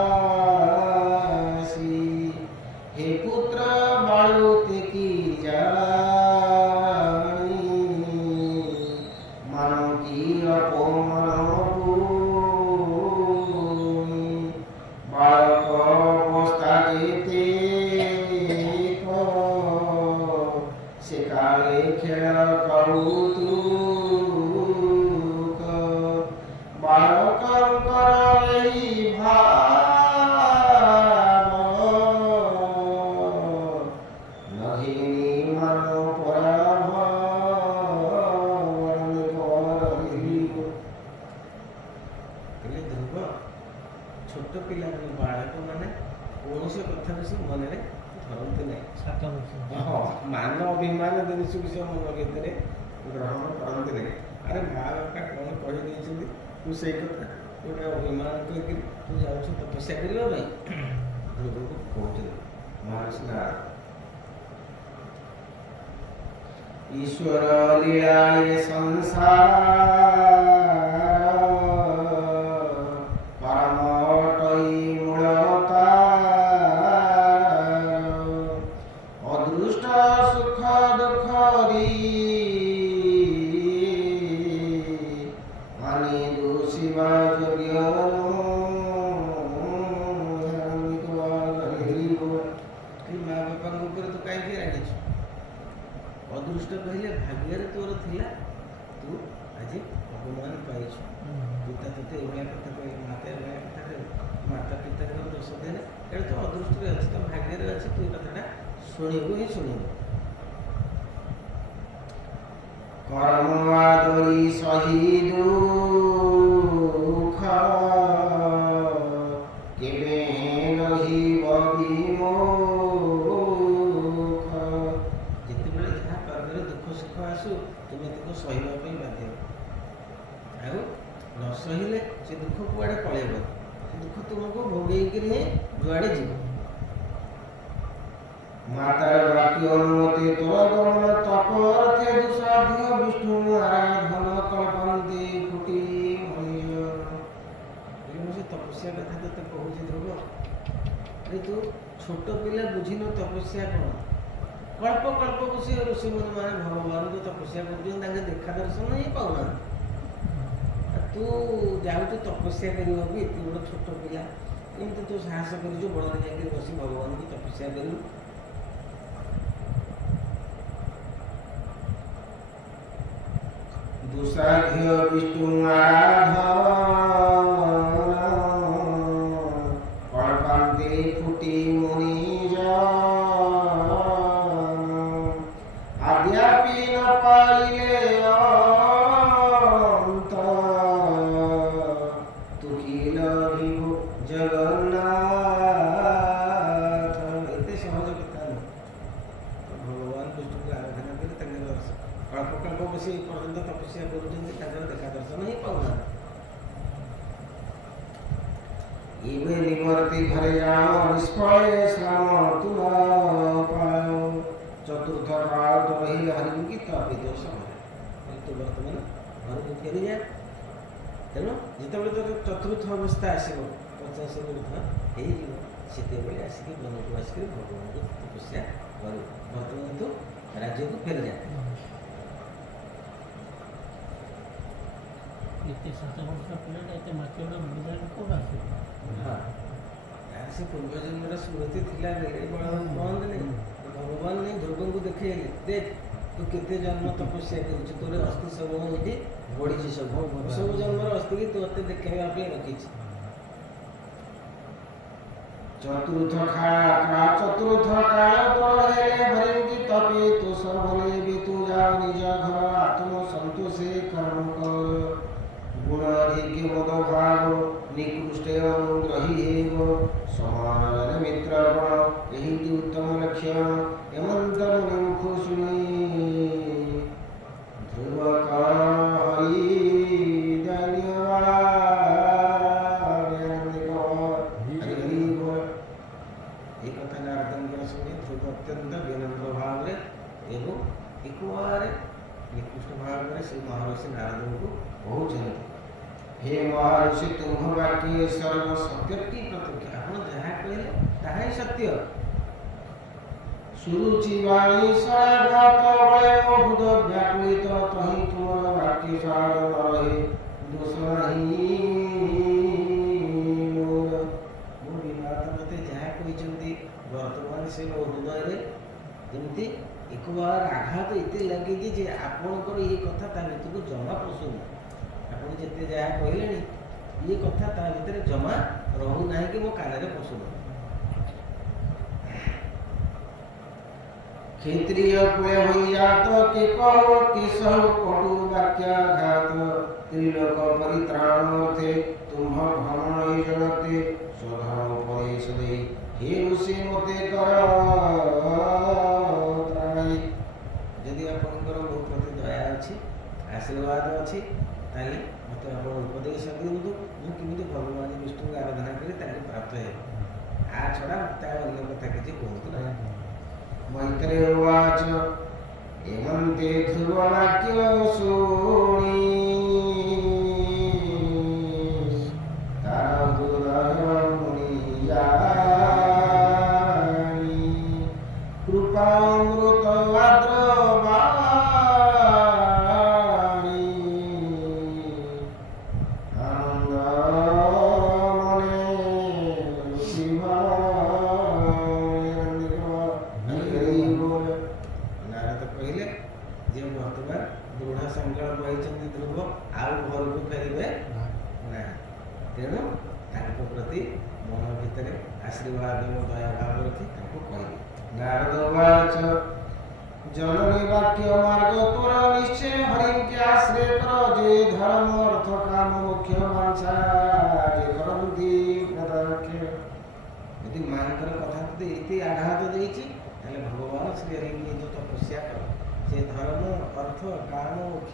ହେ ପୁତ୍ର ବାଳୁତେ କି ମଣିଷ କଥାକୁ ସେ ମନରେ ଧରନ୍ତି ନାହିଁ। 7 ବର୍ଷ ହଁ, ମାନ ଅଭିମାନ ଜିନିଷକୁ ସେ ମନ ଭିତରେ ଗ୍ରହଣ କରନ୍ତି ନାହିଁ। ଆରେ ମା ବାପା କ'ଣ କହିଦେଇଛନ୍ତି, ତୁ ସେଇ କଥା ଗୋଟେ ଅଭିମାନ କରିକି ତୁ ଯାଉଛୁ ତପସ୍ୟା କରିବା ପାଇଁ। ଧ୍ରୁବକୁ କହୁଥିଲେ ମହର୍ଷି ନାରଦ, ଈଶ୍ୱର ଲୀଳା ଏ ସଂସାର ପରମ ଅଟଇ ମୂଳ ତାର, ଅଦୃଷ୍ଟ ସୁଖ ଦୁଃଖରି ମାନି ଦୋଷିବା ଯୋଗ୍ୟ ମା ବାପାଙ୍କ ଉପରେ ତୁ କାହିଁକି ରାଗିଛୁ? ଅଦୃଷ୍ଟ କହିଲେ ଭାଗ୍ୟରେ ତୋର ଥିଲା, ତୁ ଆଜି ଅପମାନ ପାଇଛୁ। ପିତା ତୋତେ ଏଭଳିଆ କଥା କହିଲେ, ମାତା ଏଭଳିଆ କଥା କହିଲେ, ମାତା ପିତାଙ୍କର ଦୋଷ ଦେଲେ, ଏଇଟା ତ ଅଦୃଷ୍ଟରେ ଅଛି, ତ ଭାଗ୍ୟରେ ଅଛି, ତୁ ଏ କଥାଟା ଶୁଣିବୁ ହିଁ ଶୁଣିବୁ। କର୍ମ ଆଦରି ସହି ଦୁଃଖ କେବେ ରହିବ ବିମୁଖ। ଯେତେବେଳେ ଯାହା କର୍ମରେ ଦୁଃଖ ସୁଖ ଆସୁ ତୁମେ ତାକୁ ସହିବା ପାଇଁ ବାଧ୍ୟ। ଆଉ ନ ସହିଲେ ସେ ଦୁଃଖ କୁଆଡ଼େ ପଳେଇବ, ସେ ଦୁଃଖ ତୁମକୁ ଭୋଗେଇକିରି ହିଁ ଯୁଆଡ଼େ ଯିବ। ମାତାର ବାକ୍ୟ ଅନୁମତି ତୋର ଗମନ ତପରଥେ ଦୁଃସାଧ୍ୟ ବିଷ୍ଣୁ ଆରାଧନ କଳ୍ପନ୍ତି ଫୁଟି ମଣିଷ। ମୁଁ ସେ ତପସ୍ୟା କଥା ତୋତେ କହୁଛି ଧ୍ରୁବ, ଆରେ ତୁ ଛୋଟ ପିଲା ବୁଝିନୁ ତପସ୍ୟା କ'ଣ। କଳ୍ପ କଳ୍ପ ବସି ଋଷିମୁନି ମାନେ ଭଗବାନଙ୍କୁ ତପସ୍ୟା କରୁଛନ୍ତି, ତାଙ୍କେ ଦେଖା ଦର୍ଶନ ହିଁ ପାଉନାହାନ୍ତି। ତୁ ଯାଉଛୁ ତପସ୍ୟା କରିବାକୁ, ଏତେ ବଡ଼ ଛୋଟ ପିଲା, ଏମିତି ତୁ ସାହସ କରିଛୁ ବଳରେ ଯାଇକି ବସି ଭଗବାନଙ୍କୁ ତପସ୍ୟା କରିବୁ। ଦୁଃସାଧ୍ୟ ବିଷ୍ଣୁ ଆରାଧନ କଳ୍ପାନ୍ତେ ଫୁଟି ମୁନିଜ, ଆଦ୍ୟାପି ନ ପାଇଲେ ଅନ୍ତ, ତୁ କି ଲଭିବୁ ଜଗନ୍ନାଥ। ଏତେ ସହଜ କଥା ନୁହେଁ। ଭଗବାନ ବିଷ୍ଣୁଙ୍କୁ ଆରାଧନା କରି ତାଙ୍କର କଳ୍ପ କଳ୍ପ ବସି ପର୍ଯ୍ୟନ୍ତ ତପସ୍ୟା କରୁଛନ୍ତି, ତାଙ୍କର ଦେଖା ଦର୍ଶନ ହିଁ ପାଉନାହାନ୍ତି। ଏବେ ନିବର୍ତ୍ତି ଘରେ ଯାଅ ନିଷ୍ଫଳେ ଶ୍ରମ ତୁ ନ ପାଅ, ଚତୁର୍ଥ କାଳ ତ ରହିଲେ ହରିକୁ କି ତପେ ଦୋଷ ଭରେ। ତୁ ବର୍ତ୍ତମାନ ଘରକୁ ଫେରିଯା। ତେଣୁ ଯେତେବେଳେ ତୋର ଚତୁର୍ଥ ଅବସ୍ଥା ଆସିବ, 50 ଊର୍ଦ୍ଧ୍ୱ ହେଇଯିବ, ସେତେବେଳେ ଆସିକି ବନକୁ ଆସିକି ଭଗବାନଙ୍କୁ ତପସ୍ୟା କରିବୁ। ବର୍ତ୍ତମାନ ତୁ ରାଜ୍ୟକୁ ଫେରିଯା। ଏତେ 7 ବର୍ଷ ପିଲାଟା ଏତେ ମାତ୍ରାରେ ବୁଝାଇଲେ କେଉଁଠୁ ଆସିବ? ହଁ, ତାର ସେ ପୂର୍ବଜନ୍ମର ସ୍ମୃତି ଥିଲା ବେଳେ କହନ୍ତିନି, ଭଗବାନ ନେଇ ଧ୍ରୁବଙ୍କୁ ଦେଖେଇଲେ, ଦେଖ ତୁ କେତେ ଜନ୍ମ ତପସ୍ୟା କରୁଛୁ, ତୋର ଅସ୍ଥି ସବୁ ଏଠି ବଢ଼ିଛି, ସବୁ ଜନ୍ମର ଅସ୍ଥିକି ତୋତେ ଦେଖେଇବା ପାଇଁ ରଖିଛି। ଚତୁର୍ଥ କାଳ ହେଲେ ହରିଙ୍କୁ ତପେ ତୋଷ ଭଲେ ବି ତୁ ଯାଅ ନିଜ ଘର, ଆତ୍ମ ସନ୍ତୋଷେ କର୍ମ କର। ଗୁଣ ଅଧିକ ମଦ ଭାବ ନିକୃଷ୍ଟେ ଅନୁଗ୍ରହୀ ହେବ, ସମାନ ମିତ୍ର ଗଣ ଏହିଟି ଉତ୍ତମ ଲକ୍ଷଣ। ଏମନ୍ତ ମୁଖ ଶୁଣି ଧ୍ରୁବ ହରି এই କଥା ନାରଦଙ୍କର ଶୁଣି ଧ୍ରୁବ ଅତ୍ୟନ୍ତ ବିନମ୍ର ଭାବରେ ଏବଂ ଏକୁଆରେ ନିକୃଷ୍ଟ ଭାବରେ ସେ ମହର୍ଷି ନାରଦଙ୍କୁ କହୁଛନ୍ତି, ହେ ମହର୍ଷି ତୁମ୍ଭ ବାକ୍ୟ ସର୍ବ ସତ୍ୟଟି ପ୍ରତ୍ୟକ୍ଷ। ଆପଣ ଯାହା କହିଲେ ତାହା ହିଁ ସତ୍ୟ। ସୁରୁଚି ବାଣୀ ସରାଘାତ ବଳେ ବହୁଧ ବ୍ୟାକୁଳିତ, ତହିଁ ତୁମର ବାକ୍ୟ ସାର ନ ରହେ ଦୋଷ ନାହିଁ ମୋର। ମୋ ବିମାତା ମୋତେ ଯାହା କହିଛନ୍ତି ବର୍ତ୍ତମାନ ସେ ମୋ ହୃଦୟରେ ଯେମିତି ଏକବାର ଆଘାତ ଏତେ ଲାଗିଛି ଯେ ଆପଣଙ୍କର ଇଏ କଥା ତା ଭିତରକୁ ଜମା ପଶୁନି। ଆପଣ ଯେତେ ଯାହା କହିଲେଣି ଇଏ କଥା ତା ଭିତରେ ଜମା ରହୁନାହିଁ କି ମୋ କାନରେ ପଶୁନାହିଁ। କ୍ଷତ୍ରିୟ କୁଳେ ହୋଇଯାତ କେ କହ କେଶବ କଟୁ ବାକ୍ୟାଘାତ, ତ୍ରିଲୋକ ପରିତ୍ରାଣ ଅର୍ଥେ ତୁମ୍ଭ ଭ୍ରମଣ ଜନତେ ସ୍ୱଧର୍ମ ଉପଦେଶ ଦେଇ हे ऋषि मते कर त्राणी यदि आपनकर मो प्रति दया अछि आशीर्वाद अछि ताले मते आपण उपदेश दियंतु मु किमिति भगवान विष्णु आराधना करी ताके प्राप्त हे आ छडा ता अन्य कथा किछि कहंतु ना मैत्रेय उवाच एवं ते ध्रुववाक्य शृणि तारुदय मुनियानि कृपामृत आद्रवाणि आनंद मने नारद कहले जे वर्तमान दृढ़ संकल्प होइछन्ति ध्रुव आउ घरକୁ फेरिबे ना तेणु ताଙ୍କ प्रति मन भिତରେ आशीर्वाद ଏବଂ ଦୟା ଭାବ ରଖି ତାଙ୍କୁ କହିଲେ नारद उवाच जननी वाक्य मार्ग तोर निश्चय हरिके आश्रय कर जे धर्म अर्थ काम मोक्ष वांछा जे करन्ति पदाख्य यदि मांकर कथा तो इति आघात देछि ताले भगवान श्री हरि की जो तपस्या कर से धर्म अर्थ काम मोक्ष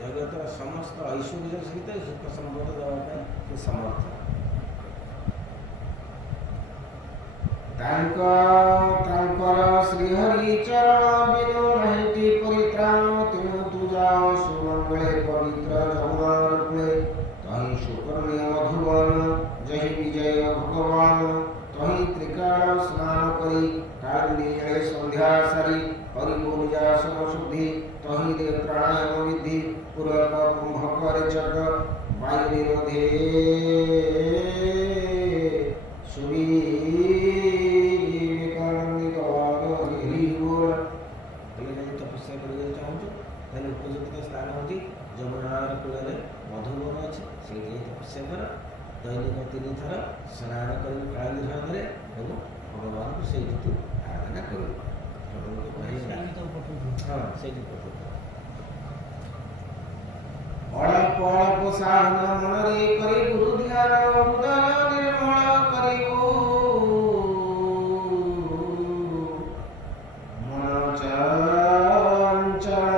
जगत समस्त ऐश्वर्य सहित सुख संपद देवा ପାଇଁ से समर्थ तांकर श्री हरि चरण बिनु नहिति परित्राण तेणु तू जाओ सुमंगले पवित्र जमुनार कूले तहि सुकर्ण्य मधुवन जहि विजय भगवान तहि त्रिकाल स्नान करी कालिंदी जड़े संध्या सारी परिपूर्जासन शुद्धि तहि दे प्राणायाम विधि पूरक कुंभकर जग वायु निरोधे सुबी उपयुक्त स्थान हूँ जमुनार कूल मधुबन अच्छे से तपस्या कर दैनिक 3 थर स्नान कर कालीधरे और भगवान को से आराधना कर हाँ से अल्प अल्प साधन मनरे करी गुरु ध्यान हृदय निर्मल करिबो मन चंचल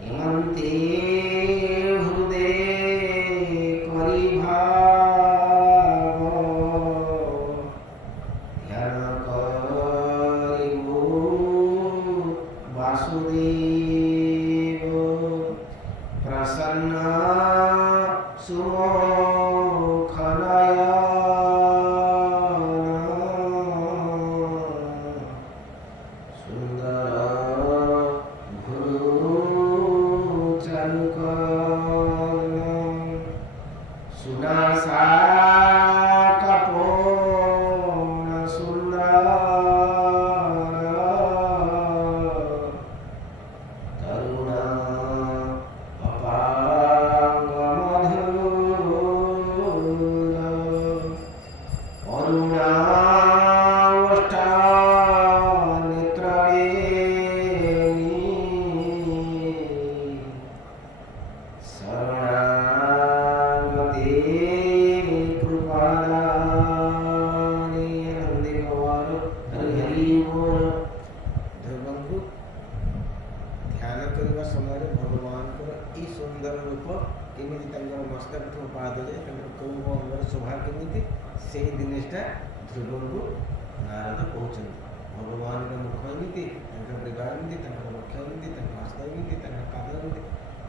हेमंते हृदय करी भाव ध्यान करिबो वासुदेव प्रसन्न सुमुखनयन सुंदर भ्रूचारुकर्ण सुनासा कपोल सुंदर तरुण अपांग मधुर अरुणाष्टा नेत्रवेणी शरणागते कृपादानि नंदिगवर हरि हरि बोल ध्रुवଙ୍କୁ ध्यान करने समय भगवान को ई सुंदर रूप केमिति तांकर मस्तक ठो पाद जे तांकर कोउ अंगर शोभा केमिति से जिनिसटा ध्रुवଙ୍କୁ नारद कहउछन भगवान के मुख एमिति तांकर प्रकार एमिति तांकर मुख एमिति तांकर हस्त एमिति तांकर पाद एमिति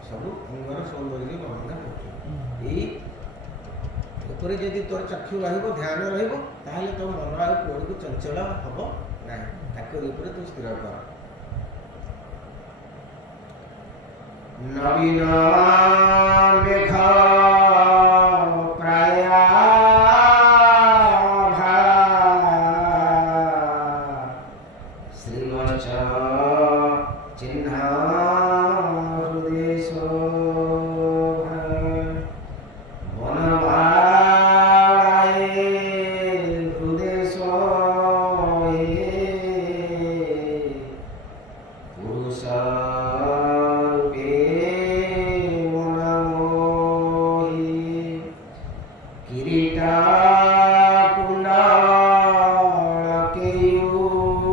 सब अंगर सौंदर्य वर्णना करछन ई ऊपर यदि तोर चक्षु रहिबो ध्यान रहिबो ताहले तो मन आ कोड को चंचल हबो नाही ताकर ऊपर तू स्थिर कर नवीन मेघ प्रायाभा श्रीवत्स चिन्ह हृदय शोभा वनमालाये हृदय शोभे पुरुष रूपे मनमोहि किरीटा कुंडल केयूर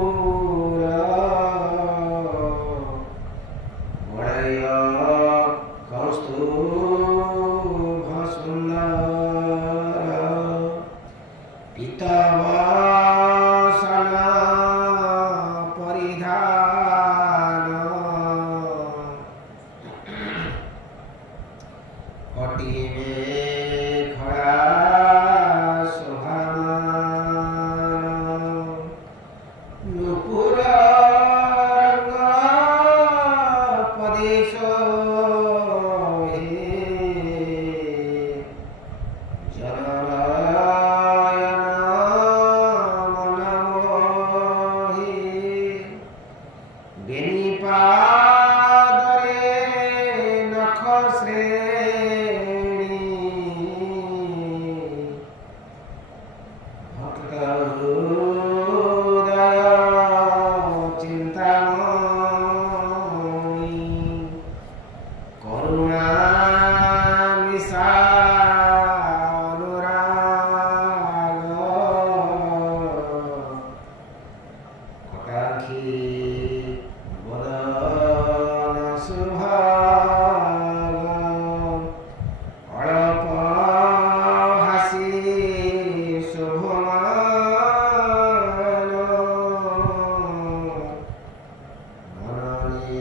वलय कौस्तुभ सुंदर पीताम्बरसना परिधान कटी में खड़ा शोभामान नुपुर रंग पदेश हे जननयन मनमोहि बेनिपादरे नख श्रेणी भक्त हृदय चिंतामणि करुणा निशानुराग कटाक्षी वदन सुभाग अळप हासी शोभमान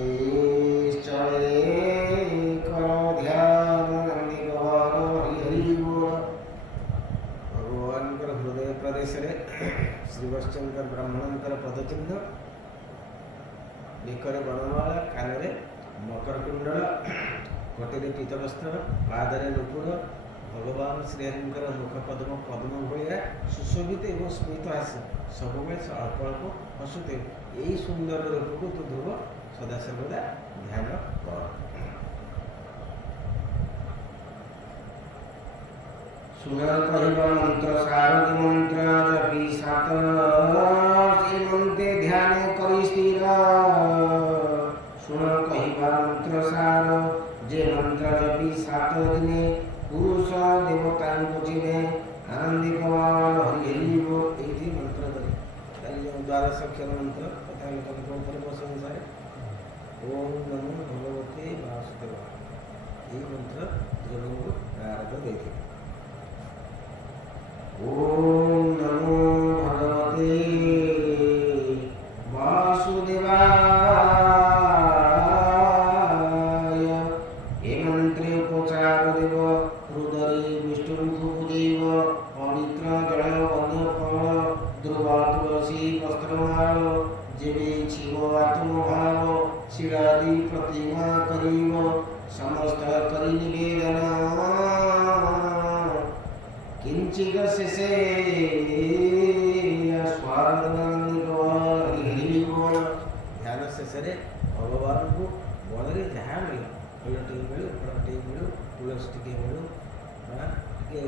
मननिश्चले कर ध्यान निगहर हरि बोल भगवानଙ୍କର ହୃଦୟ ପ୍ରଦେଶରେ ଶ୍ରୀବତ୍ସଙ୍କର ବ୍ରାହ୍ମଣଙ୍କର ପଦଚିହ୍ନ ବେକରେ ବନମାଳା କାନରେ ମକରକୁଣ୍ଡଳ କଟିରେ ପୀତବସ୍ତ୍ର ପାଦରେ ନୂପୁର ଭଗବାନ ଶ୍ରୀହରିଙ୍କର ମୁଖ ପଦ୍ମ ପଦ୍ମ ଭଳିଆ ସୁଶୋଭିତ ଏବଂ ସ୍ମିତ ହାସ୍ୟ ସବୁବେଳେ ସେ ଅଳ୍ପ ଅଳ୍ପ ହସୁଥିବେ ଏହି ସୁନ୍ଦର ରୂପକୁ ତୁ ଧ୍ରୁବ ସଦାସର୍ବଦା ଧ୍ୟାନ କର। सुन कहिब मंत्र सारथी मंत्र जपि सात श्रीमंते ध्यान करी स्थिर सुन कहिब मंत्र सार जे मंत्र जपि सात दिने पुरुष देवता चिन्हे आनंदित हरि हरि बोल एठी मंत्र दे जो 12 अक्षर मंत्र कथा लोक कोन प्रशंसा ओम नमो भगवते वासुदेवाय এই मंत्र জনଙ୍କୁ নারদ ଦେଇଥିଲେ। ओम नमो भगवते वासुदेवाय हे मंत्रे उपचार देव हृदय विष्णुमुख देव पवित्र जल वन्य फल ध्रुव तुलसी वस्त्रमाल जेबे शिव आत्मभाव शिरादि प्रतिमा करीब समस्त करी निवेदन किंचित शेषे ध्यान शेष भगवान को बड़े जहाँ मिल फल टे मिलू फल टे मिलू तुलसी टे मिलू टे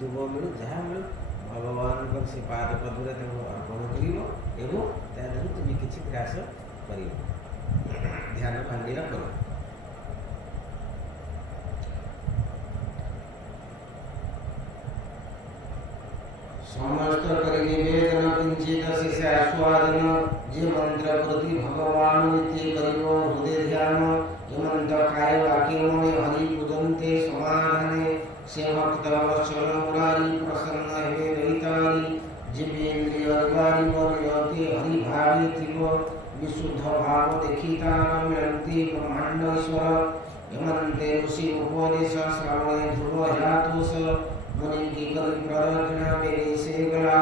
दुब मिलू जहाँ मिलू भगवान से पाद पद्मे अर्पण कर तुम किसी प्रयास कर ध्यान भांगिरा कर। समस्त करी निवेदन किंचित शेष आस्वादन जे मंत्र प्रति भगवान नित्य करिबो हृदय ध्यान ये मंत्र काय वाक्य मने हरि पूजन्ते समाधाने से भक्त वत्सल मुरारी प्रसन्न हेवे रहितारी जीवेन्द्रिय अधिकारी वर्यते हरि भावी थिव विशुद्ध भाव देखिता मिलन्ति ब्रह्मांड ईश्वर यमन्ते ऋषि उपदेश श्रवणे ध्रुव ह्यातुष मुनि की कवि प्रदक्षिणा मेरे से गला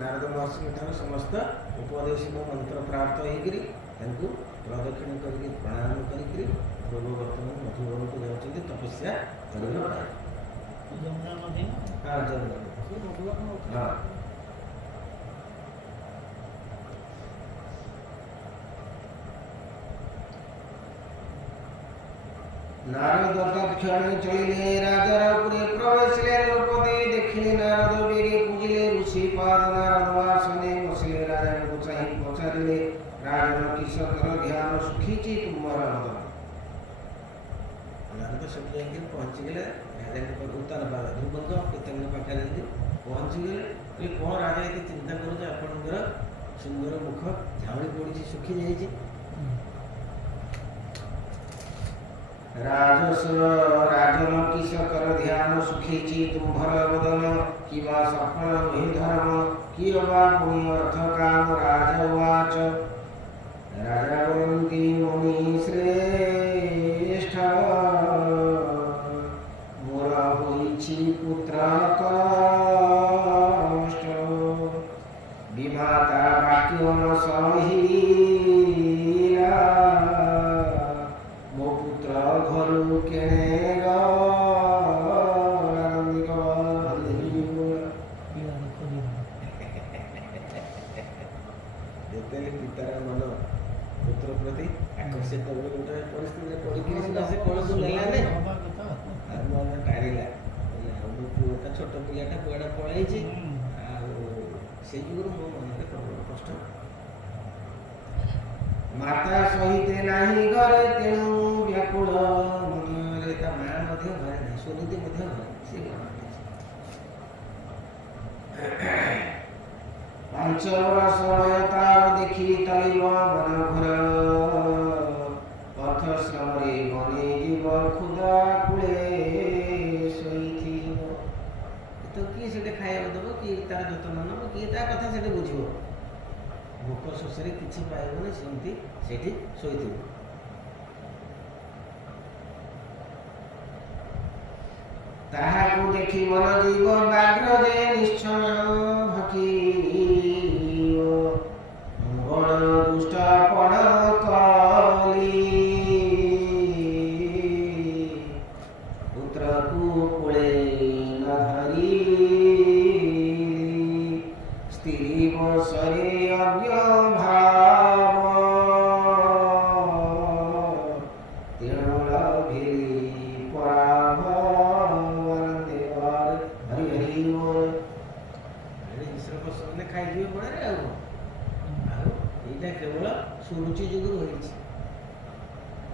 नारद महर्षि समस्त उपदेश मंत्र प्राप्त होकर प्रदक्षिण कर प्रणाम कर प्रभु वर्तमान मधुबन को जाऊँच तपस्या करने हाँ हाँ नारद तत्क्षणे चलिले राजार पुरे प्रवेशिले द्रौपदी देखिले नारद बेगे पूजिले ऋषि पाद नारद आसने बसिले राजा को चाहि ପଚାରିଲେ ରାଜନ କିଶକର ଧ୍ୟାନ ଶୁଖିଛି ତୁମର ବଦନ। ନାରଦ ସେଠି ଯାଇକି ପହଞ୍ଚିଗଲେ ରାଜାଙ୍କ ଉତ୍ତର ଧ୍ରୁବଙ୍କ ପିତାଙ୍କ ପାଖରେ ଯାଇକି ପହଞ୍ଚିଗଲେ। କହିଲେ କ'ଣ ରାଜା ଏତେ ଚିନ୍ତା କରୁଛ, ଆପଣଙ୍କର ସୁନ୍ଦର ମୁଖ ଝାଉଁଳି ପଡ଼ିଛି, ଶୁଖି ଯାଇଛି। ରାଜନ କିଶକର ଧ୍ୟାନ ଶୁଖିଛି ତୁମ୍ଭର ବଦନ, କିବା ସଫଳ ନୁହେଁ ଧର୍ମ, କିଏ ବା ପୁଣି ଅର୍ଥ କାମ। ରାଜା ଉବାଚ ରାଜା ବରନ୍ତି ମୁନି ଶ୍ରେଷ୍ଠ, ମୋର ହୋଇଛି ପୁତ୍ର କଷ୍ଟ, ବିମାତା ବାକ୍ୟ ନ ସହିଲା, ମୋ ପୁତ୍ର ଘରୁ କେଣେ ଯେତେବେଳେ ପିତାର ମନ ପୁତ୍ର ପ୍ରତି ଆକର୍ଷିତ ହୁଏ, ଗୋଟେ ପରିସ୍ଥିତିରେ ପଡ଼ିକିରି ସିନା ସେ କଳକୁ ନେଲାନି ଆଉ ମନ ଟାଣିଲା। ଆଉ ମୋ ପୁଅଟା ଛୋଟ ପିଲାଟା କୁଆଡ଼େ ପଳେଇଛି, ଆଉ ସେଇ ଯୁଗରୁ ମୋ ମନରେ ପ୍ରବଳ କଷ୍ଟ। ମାତା ସହିତେ ନାହିଁ ଘରେ, ତେଣୁ ବ୍ୟାକୁଳ ମନରେ। ତା ମା ମଧ୍ୟ ଘରେ ନାହିଁ, ସୁନୀତି ମଧ୍ୟ ଘରେ ସେ ପାଞ୍ଚ ବର୍ଷ ତାର ଦେଖି ତଳିବ ବନ ଘର, ପଥ ଶ୍ରମରେ ବନେ ଯିବ ଖୁଦା କୂଳେ ଶୋଇଥିବ। ତ କିଏ ସେଠି ଖାଇବାକୁ ଦେବ, କିଏ ତାର ଯତ୍ନ ନେବ, କିଏ ତା କଥା ସେଠି ବୁଝିବ। ଭୋକ ଶୋଷରେ କିଛି ପାଇବନି, ସେମିତି ସେଠି ଶୋଇଥିବ। ତାହାକୁ ଦେଖି ମନ ଜୀବ ବ୍ୟାଘ୍ର ଯେ ନିଶ୍ଚୟ ଭକିବ, ବଡ଼ ଦୁଷ୍ଟ ପଣ କଲି, ପୁତ୍ରକୁ କୋଳେ ନ ଧରି, ସ୍ତ୍ରୀ ବସରେ ଅଜ୍ଞ ଭାବ, ତେଣୁ ଲଭେରି ପରାଭ। ଖାଇଯିବେ ପଡ଼େ ଆଉ ଏଇଟା କେବଳ ସୁରୁଚି ଯୋଗୁଁ ହୋଇଛି।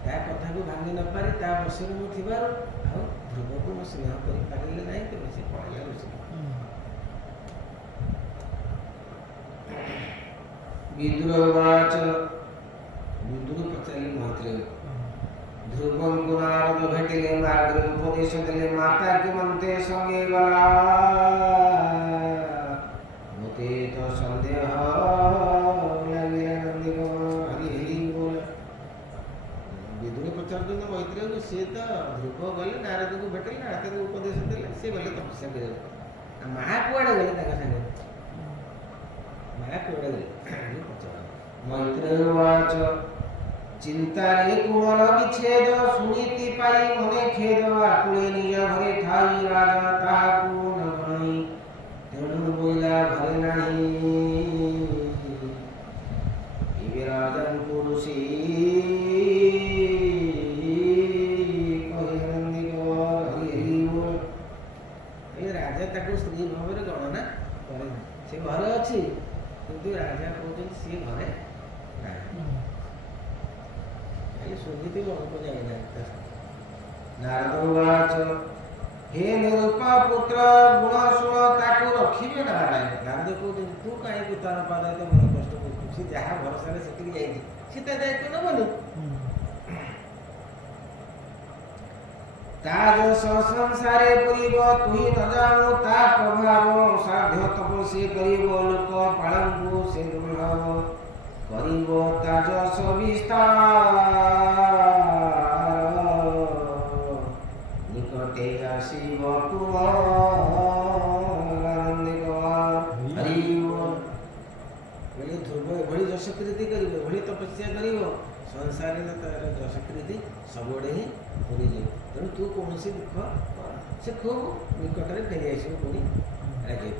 ତା କଥାକୁ ଭାଙ୍ଗି ନପାରି ତା ବସରେ ମୁଁ ଥିବାରୁ ଆଉ ଧ୍ରୁବକୁ ମୁଁ ସ୍ନେହ କରିପାରିଲେ ନାହିଁ, ତେଣୁ ସେ ପଳେଇଲା ଋଷି। ବିଦୁର ଉବାଚ ବିଦୁର ପଚାରିଲେ ମୈତ୍ରେୟ, ଧ୍ରୁବଙ୍କୁ ନାରଦ ଭେଟିଲେ, ମାର୍ଗରେ ଉପଦେଶ ଦେଲେ, ମାତା କେମନ୍ତେ ସଙ୍ଗେ ଗଲା, ମୋତେ ତ ସନ୍ଦେହ ଲାଗିଲା। ନନ୍ଦିକ ହରି ହରି ବୋଲ। ବିଦୁର ପଚାରୁଛନ୍ତି ମୈତ୍ରେୟକୁ, ସିଏ ତ ଧ୍ରୁବ ଗଲେ ନାରଦକୁ ଭେଟିଲେ, ନାରଦକୁ ଉପଦେଶ ଦେଲେ, ସେ ଗଲେ ତପସ୍ୟା କରିବାକୁ। ମା କୁଆଡ଼େ ଗଲେ ତାଙ୍କ ସାଙ୍ଗରେ, ମା କୁଆଡ଼େ ଗଲେ ପଚାର। ମୈତ୍ରେୟ ଉବାଚ ଚିନ୍ତାରେ ତୁମର ବିଚ୍ଛେଦ, ସୁନୀତି ପାଇ ମନେ ଖେଦ, ଆକୁଳେ ନିଜ ଘରେ ଥାଇ ରାଜା ତାହାକୁ ନ ଗଣଇ, ତେଣୁ ବୋଇଲା ଘରେ ନାହିଁ। ଏବେ ରାଜାଙ୍କୁ ଋଷି କହିଲେ, ନନ୍ଦିକ ହରି ହରି ବୋଲ। ରାଜା ତାକୁ ସ୍ତ୍ରୀ ଭାବରେ ଗଣନା କରେ ନାହିଁ, ସେ ଘରେ ଅଛି, କିନ୍ତୁ ରାଜା କହୁଛନ୍ତି ସିଏ ଘରେ ନାହିଁ। ସୁନୀତି ବଳକୁ ଯାଇନାହିଁ। ନାରଦ ଉବାଚ ହେ ନିରୁପା ପୁତ୍ର, ଗୁଣ ଶୁଣ ତାକୁ ରଖିବେ ନାରାୟଣ। ନାରଦ କହୁଛନ୍ତି ତୁ କାହିଁକି ତାର ପାଦ ଏତେ ମନ କଷ୍ଟ କରୁଛୁ, ସେ ଯାହା ଭରସାରେ ସେଠିକି ଯାଇଛି, ସେ ତା ଦାୟିତ୍ୱ ନେବନି। ତା ଯଶ ସଂସାରେ ପୁରିବ, ତୁହି ନ ଜାଣୁ ତା ପ୍ରଭାବ, ସାଧ୍ୟ ତପସ୍ୟା କରିବ, ଲୋକ ପାଳଙ୍କୁ ସେ ଦୁର୍ଲଭ, କରିବ ତା ଯଶ ବିସ୍ତାର, ନିକଟେ ଆସିବ କହିଲେ ଧ୍ରୁବ ଏଭଳି ଯଶକୀର୍ତ୍ତି କରିବ, ଏଭଳି ତପସ୍ୟା କରିବ, ସଂସାରରେ ତାର ଯଶକୀର୍ତ୍ତି ସବୁଆଡ଼େ ହିଁ ପୁରିଯିବ। ତେଣୁ ତୁ କୌଣସି ଦୁଃଖ କର, ସେ ଖୁବ୍ ନିକଟରେ ଫେରି ଆସିବ ପୁଣି ରାଜ୍ୟ।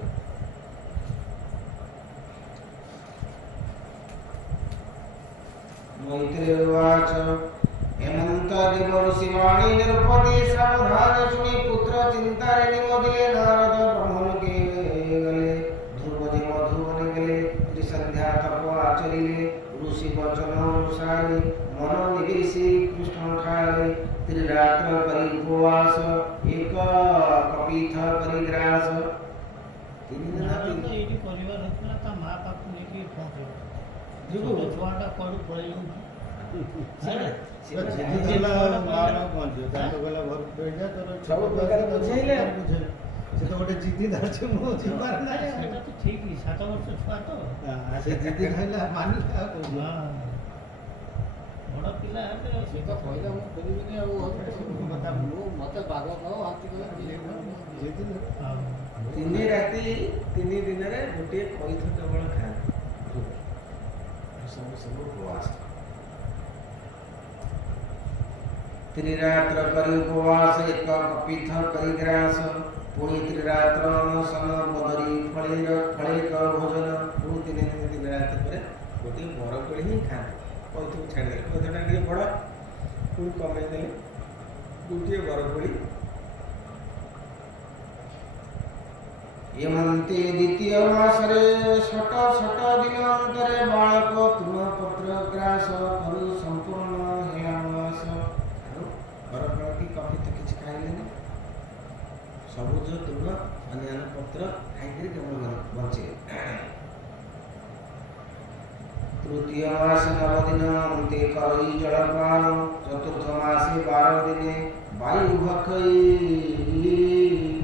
ମୈତ୍ରେୟ ଉବାଚ ହେମନ୍ତ ଦେବ ଋଷି ବାଣୀ ନିରୁପତି, ସାବଧାନ ଶୁଣି ପୁତ୍ର ଚିନ୍ତାରେ ନିମଗ୍ନେ, ନାରଦ ବ୍ରହ୍ମଲୋକେ ଗଲେ, ଧ୍ରୁବ ଯେ ମଧୁବନେ ଗଲେ, ତ୍ରିସନ୍ଧ୍ୟା ତପ ଆଚରିଲେ, ऋषि वचन अनुसारे मन निवेशी कृष्ण ठारे त्रिरात्र करी उपवास एक कपीथ परिग्रास। तीन दिन तो ये परिवार होता ता माँ बाप लेके पहुंचे देखो छुआटा कड़ू पड़े सब प्रकार बुझेइले से तो गोटे जिद्दी धरछे मो जिबार ना सेटा तो ठीक ही 7 वर्ष छुआ तो से जिद्दी खाइला मानिला हां बड़ा पिला है से तो कहला मु खोलिबिनी आ बता मते बाग खाओ हाथी को जिद्दी हां तीन राति तीन दिन रे गोटे कईथ केवल खाए सब सब उपवास त्रिरात्र करी उपवास एक कपीथ परिग्रास पुणी त्रिरात्र अनशन बदरी फलेक भोजन पुणी तीन रात पर गोटे बरकोड़ी ही खाते कईथ छाड़े कईथटा टे बड़ पुणी कमे देले गोटे बरकोड़ी एमंते द्वितीय मासरे छट छट दिन अंतरे बालक तृणपत्र ग्रास करू संपूर्ण हेला मास बरकोड़ की कपीथ किछि खाइलेनी सबुज तृण अन्य पत्र खाई केवल बचे। तृतीय मास 9 दिन अंते करई जलपान चतुर्थ मासे 12 दिने वायु भखई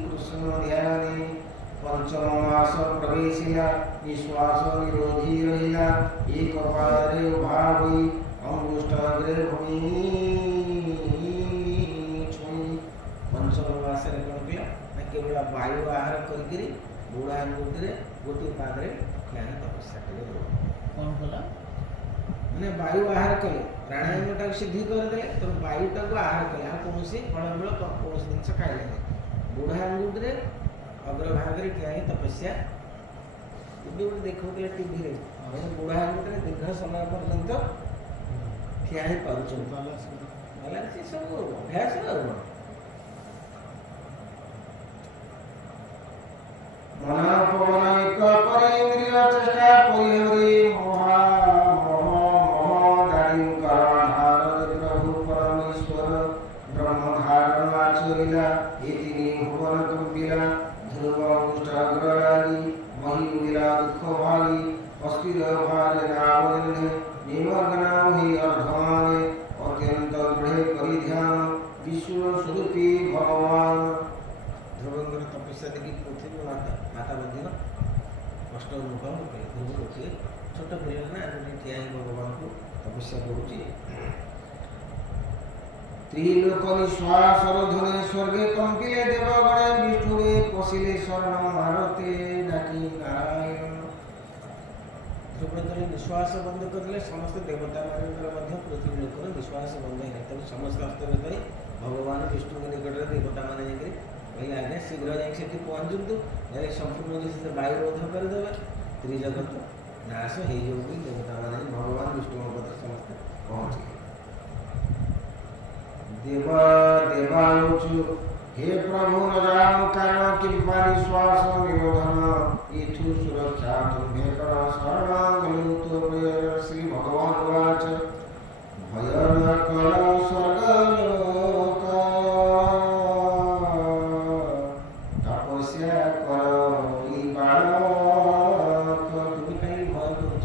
कृष्ण ध्याने पंचम मास प्रवेशिला निश्वास निरोधी रहिला एक पादरे उभा होई अंगुष्ठ अग्रे भूमि छुई। पंचम मास रे कोन किया केवल वायु आहार करके बुढ़ा मुद्रे गोटे पादरे ज्ञान तपस्या कले कौन बोला मैंने वायु आहार कले प्राणायाम सिद्धि करदे तो वायुटा को आहार कले आ कौन फलमूल कौन जिन खाइले बुढ़ा मुद्रे अग्रभाग क्या तपस्या गोटे देखो टीवी रे बुढ़ा मुद्रे दीर्घ समय पर्यंत ठिया ही पाउछ सब अभ्यास मन पवन एक परेन्द्रिय चेष्टा परिहरी मोहा मोह मोह गाड़ी कराधार प्रभु परमेश्वर ब्रह्म धारण आचरिला ये तीन भुवन कंपिला ध्रुव उष्टाग्रलागी मही उला दुख भागी अस्थिर भारे नावन्य निमग्ना हुई अर्धमाने अत्यंत दृढ़ करी ध्यान विश्व स्वरूपी भगवान। ध्रुवेंद्र तपस्या देखी पृथ्वी माता मध्य कष्ट अनुभव ध्रुव गोटे छोट पिला ना गोटे ठिया भगवान को तपस्या करुच्ची। त्रिलोक निश्वासर ध्वनि स्वर्गे कंपिले देवगणे विष्णुरे पशिले शरण भारते डाकी नारायण। ध्रुवेंद्र निश्वास बंद करले समस्त देवता मान पृथ्वी लोक निश्वास बंद है तब समस्त हस्तगत भगवान विष्णु के निकट देवता मान कहले आज्ञा शीघ्र जाकि पहुँचतु ना संपूर्ण जिस वायु रोध करदे त्रिजगत नाश हो देवता मान भगवान विष्णु पद समस्त पहुँचे। देव देवानुचु हे प्रभु न जानो कारण किंपा निश्वास निरोधन इथु सुरक्षा तुम्हें कर शरणागनु तो श्री भगवान वाच भय न कर स्वर्गलोक तपस्या कर ई बालक तुम कहीं भय करुछ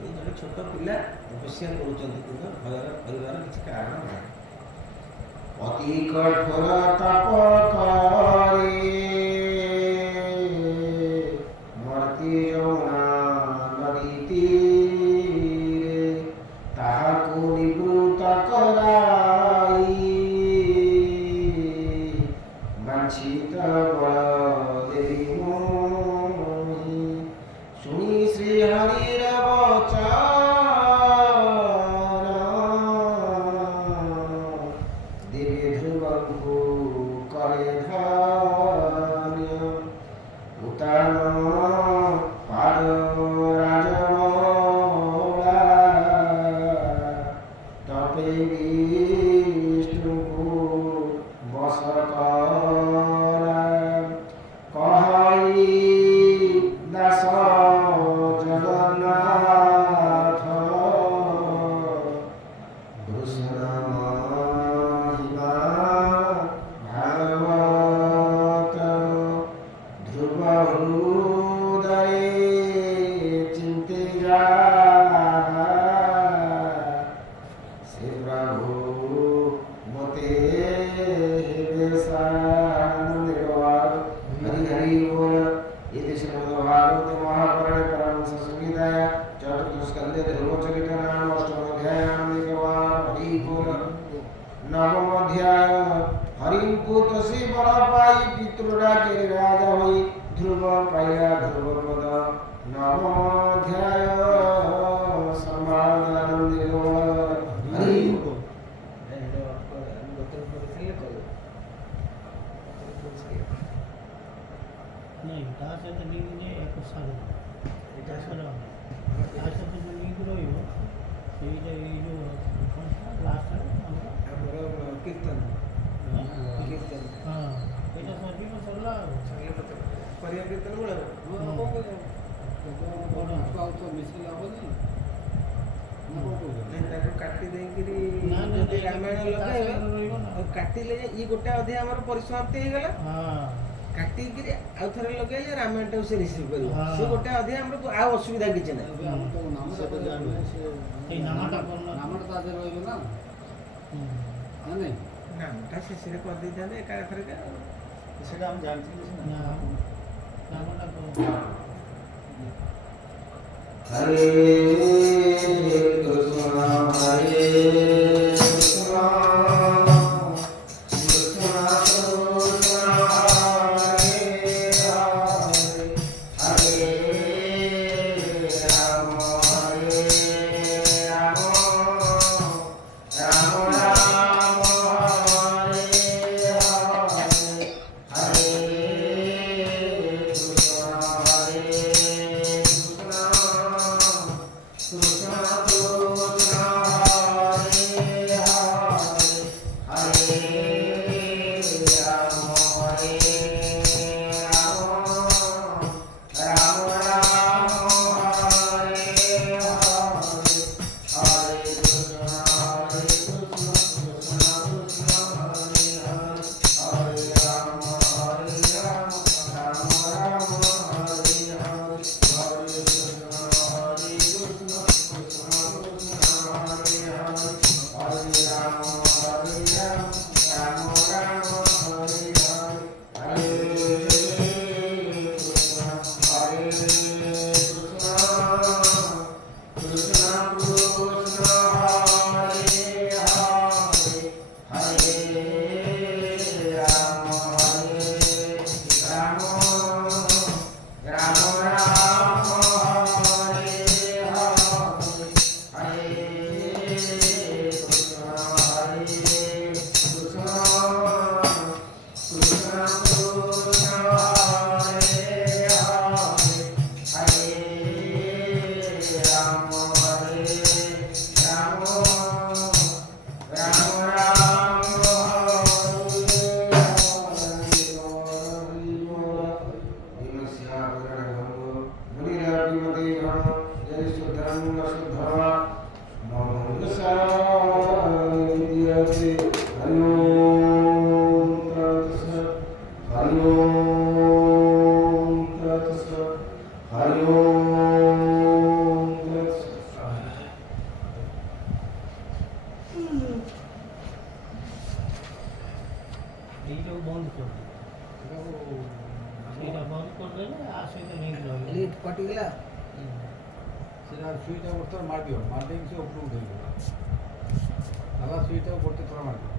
ये जड़े छोट पिला तपस्या करुचंती किंतु भयर परिवार किसी कारण नहीं अति कठोर तप करे मर्त्य यमुना नदी तीरे ताहाको निवृत्त कराई वंचित बल देवी मोहि सुनी श्री हरिर वचन करे धारण ଦେଇକିରି ନା, ନା, ଯଦି ନା, ରାମାୟଣ ତା ଲଗାଇବେ ସାଙ୍ଗରେ ରହିବ ନା। ଆଉ କାଟିଲେ ଯେ ଇ ଗୋଟେ ଅଧ୍ୟାୟ ଆମର ପରିସମାପ୍ତି ହେଇଗଲା ହଁ କାଟିକିରି ଆଉ ଥରେ ଲଗେଇଲେ ରାମାୟଣଟାକୁ ସେ ରିସିଭ୍ କରିବ ହଁ। ସେ ଗୋଟେ ଅଧ୍ୟାୟ ଆମର ଆଉ ଅସୁବିଧା କିଛି ନାହିଁ ସେଇ ନାମଟା କରୁନ। ନାମଟା ତା ଦେହରେ ରହିବ ନା ହୁଁ। ନା ନାଇଁ ନାମଟା ଶେଷରେ କରିଦେଇଥାନ୍ତେ ଏକାଥରକେ ଆଉ ସେଟା ଆମେ ଜାଣିଥିଲେ ସିନା। ନା ନାମଟା କରୁନ। ହରେ କୃଷ୍ଣ ହରେ କୃଷ୍ଣ କୃଷ୍ଣ କୃଷ୍ଣ ହରେ ହରେ ହରେ ରାମ ହରେ ରାମ ରାମ ରାମ ହରେ ହରେ ହରେ କୃଷ୍ଣ ହରେ କୃଷ୍ଣ କୃଷ୍ଣ কৃষ্ণ হরে হরে হরে রাম হরে রাম রাম রাম হরে হরে হরে কৃষ্ণ কৃষ্ণ কৃষ্ণ হরে হরে হরে রাম রাম রাম হরে হরে হরে কৃষ্ণ কৃষ্ণ কৃষ্ণ হরে হরে হরে রাম রাম রাম হরে হরে হরে কৃষ্ণ হরে কৃষ্ণ কৃষ্ণ কৃষ্ণ হরে হরে হরে রাম রাম রাম রাম হরে হরে হরে কৃষ্ণ কৃষ্ণ কৃষ্ণ কৃষ্ণ হরে হরে হরে রাম রাম রাম রাম हरि ओम এইটাও বন্ধ করবে ସେଇଟା ବନ୍ଦ କରିଦେଲେ ଆ ସହିତ ଲିଙ୍କ ରହିବ। ଲିଟ୍ କଟିଗଲା ସେଟା ସୁଇଚଟା ବର୍ତ୍ତମାନ ମାରିଦିଅ ମାରିଦେଇକି ସେ ଉପରକୁ ଉଠେଇବ ହେଲା ସୁଇଚଟା ଗୋଟେ ଥର ମାରିଦିଅ